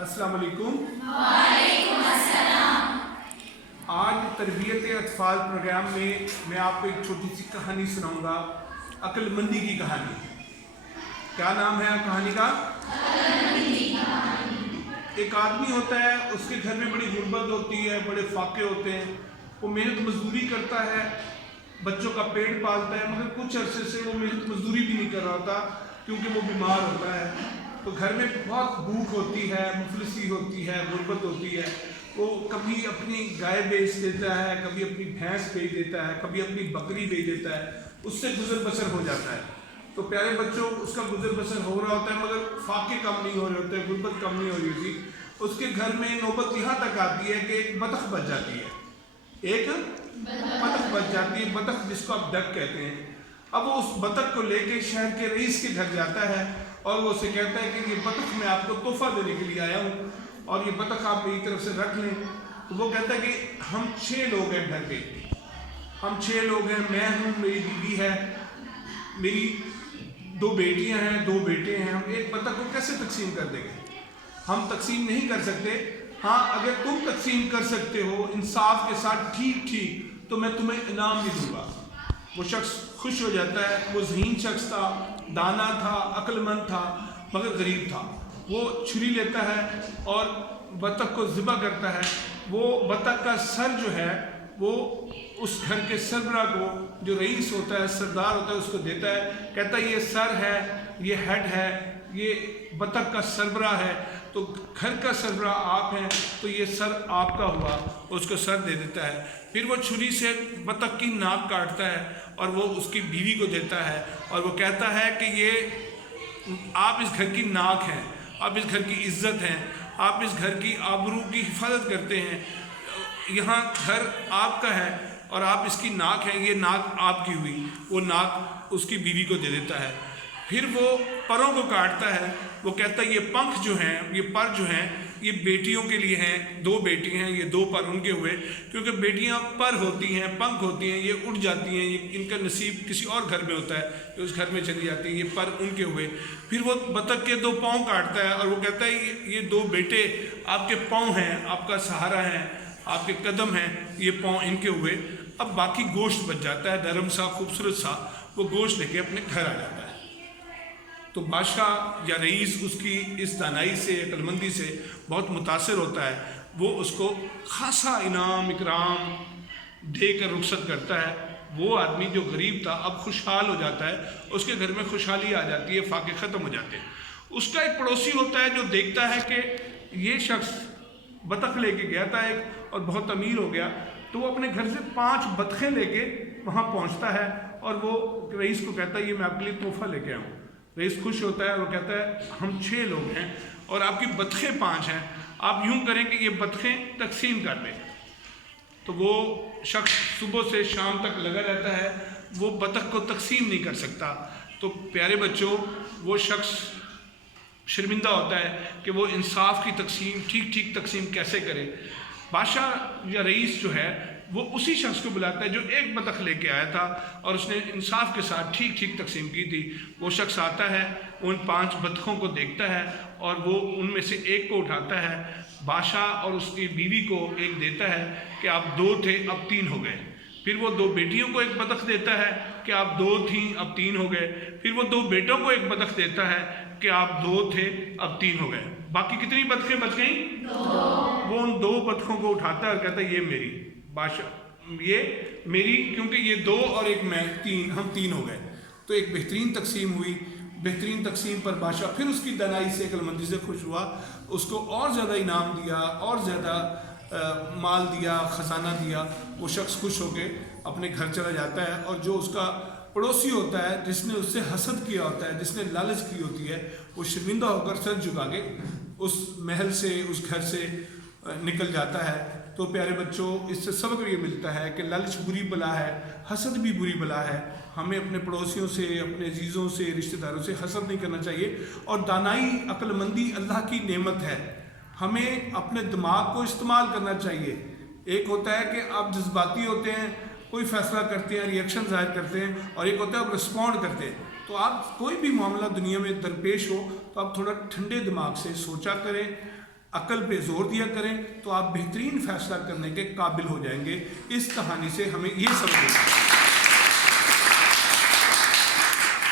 अस्सलाम वालेकुम। वालेकुम अस्सलाम। आज तरबियत अतफाल प्रोग्राम में मैं आपको एक छोटी सी कहानी सुनाऊंगा, अक्लमंदी की कहानी। क्या नाम है कहानी का? एक आदमी होता है, उसके घर में बड़ी गुर्बत होती है, बड़े फाके होते हैं। वो मेहनत मजदूरी करता है, बच्चों का पेट पालता है, मगर कुछ अरसे से वो मेहनत मजदूरी भी नहीं कर रहा होता क्योंकि वो बीमार होता है। तो घर में बहुत भूख होती है, मुफलिसी होती है, गुर्बत होती है। वो कभी अपनी गाय बेच देता है, कभी अपनी भैंस बेच देता है, कभी अपनी बकरी बेच देता है, उससे गुजर बसर हो जाता है। तो प्यारे बच्चों, उसका गुजर बसर हो रहा होता है मगर फाके कम नहीं हो रहे होते, गुर्बत कम नहीं हो रही होती। उसके घर में नौबत यहाँ तक आती है कि एक बतख बच जाती है, एक बतख बच जाती है, बतख जिसको आप डक कहते हैं। अब वो उस बतख को लेके शहर के रईस के घर जाता है और वो उसे कहता है कि ये बतख मैं आपको तोहफा देने के लिए आया हूँ और ये बतख आप मेरी तरफ से रख लें। तो वो कहता है कि हम 6 लोग हैं घर पे, हम 6 लोग हैं, मैं हूँ, मेरी बीवी है, मेरी 2 बेटियाँ हैं, 2 बेटे हैं, हम एक बतख को कैसे तकसीम कर देंगे? हम तकसीम नहीं कर सकते। हाँ, अगर तुम तकसीम कर सकते हो इंसाफ के साथ ठीक ठीक तो मैं तुम्हें इनाम भी दूंगा। वो शख्स खुश हो जाता है। वो ज़हीन शख्स था, दाना था, अक्लमंद था, मगर गरीब था। वो छुरी लेता है और बतख को ज़िबा करता है। वो बतख का सर जो है वो उस घर के सरबरा को, जो रईस होता है, सरदार होता है, उसको देता है। कहता है ये सर है, ये हेड है, ये बतख का सरबरा है, तो घर का सरबरा आप हैं, तो ये सर आपका हुआ। उसको सर दे देता है। फिर वो छुरी से बतख की नाक काटता है और वो उसकी बीवी को देता है और वो कहता है कि ये आप इस घर की नाक हैं, आप इस घर की इज्जत हैं, आप इस घर की आबरू की हिफाजत करते हैं, यहाँ घर आपका है और आप इसकी नाक हैं, ये नाक आपकी हुई। वो नाक उसकी बीवी को दे देता है। फिर वो परों को काटता है। वो कहता है ये पंख जो हैं, ये पर जो हैं, ये बेटियों के लिए हैं। 2 बेटी हैं, ये 2 पर उनके हुए, क्योंकि बेटियां पर होती हैं, पंख होती हैं, ये उड़ जाती हैं, ये इनका नसीब किसी और घर में होता है कि उस घर में चली जाती हैं, ये पर उनके हुए। फिर वो बतख के 2 पाँव काटता है और वो कहता है ये 2 बेटे आपके पाँव हैं, आपका सहारा हैं, आपके कदम हैं, ये पाँव इनके हुए। अब बाकी गोश्त बच जाता है, नरम सा, खूबसूरत सा। वो गोश्त लेके अपने घर आ जाता है। तो बादशाह या रईस उसकी इस दानाई से, अक्लमंदी से बहुत मुतासिर होता है। वो उसको खासा इनाम इकराम दे कर रुखसत करता है। वो आदमी जो गरीब था अब खुशहाल हो जाता है, उसके घर में खुशहाली आ जाती है, फाके ख़त्म हो जाते हैं। उसका एक पड़ोसी होता है जो देखता है कि ये शख्स बतख लेके गया था एक और बहुत अमीर हो गया, तो वो अपने घर से 5 बतखें लेके वहाँ पहुँचता है और वो रईस को कहता है ये मैं आपके लिए तोहफा लेके आऊँ। रईस खुश होता है और वो कहता है हम 6 लोग हैं और आपकी बतखें 5 हैं, आप यूँ करें कि ये बतखें तकसीम कर दें। तो वो शख्स सुबह से शाम तक लगा रहता है, वो बतख को तकसीम नहीं कर सकता। तो प्यारे बच्चों, वो शख्स शर्मिंदा होता है कि वो इंसाफ की तकसीम ठीक ठीक तकसीम कैसे करे। बादशाह या रईस जो है वो उसी शख्स को बुलाता है जो एक बतख लेके आया था और उसने इंसाफ के साथ ठीक ठीक तकसीम की थी। वो शख्स आता है, उन 5 बतखों को देखता है और वो उनमें से एक को उठाता है, बादशाह और उसकी बीवी को एक देता है कि आप 2 थे अब 3 हो गए। फिर वो 2 बेटियों को एक बतख देता है कि आप 2 थीं अब 3 हो गए। फिर वो 2 बेटों को एक बतख देता है कि आप 2 थे अब 3 हो गए। बाकी कितनी बतखें बच गईं? 2। वो उन 2 बतखों को उठाता है और कहता है ये मेरी, बादशाह ये मेरी, क्योंकि ये 2 और एक मैं, 3, हम 3 हो गए। तो एक बेहतरीन तकसीम हुई। बेहतरीन तकसीम पर बादशाह फिर उसकी दानाई से, अक्लमंदी से खुश हुआ, उसको और ज़्यादा इनाम दिया, और ज़्यादा माल दिया, ख़जाना दिया। वो शख्स खुश होकर अपने घर चला जाता है और जो उसका पड़ोसी होता है, जिसने उससे हसद किया होता है, जिसने लालच की होती है, वो शर्मिंदा होकर सर झुका के उस महल से, उस घर से निकल जाता है। तो प्यारे बच्चों, इससे सबक ये मिलता है कि लालच बुरी बला है, हसद भी बुरी बला है। हमें अपने पड़ोसियों से, अपने अजीज़ों से, रिश्तेदारों से हसद नहीं करना चाहिए। और दानाई, अक्लमंदी अल्लाह की नेमत है। हमें अपने दिमाग को इस्तेमाल करना चाहिए। एक होता है कि आप जज्बाती होते हैं, कोई फ़ैसला करते हैं, रिएक्शन ज़ाहिर करते हैं, और एक होता है आप रिस्पॉन्ड करते हैं। तो आप कोई भी मामला दुनिया में दरपेश हो तो आप थोड़ा ठंडे दिमाग से सोचा करें, عقل پہ زور دیا کریں تو آپ بہترین فیصلہ کرنے کے قابل ہو جائیں گے۔ اس کہانی سے ہمیں یہ سبق ملتا ہے۔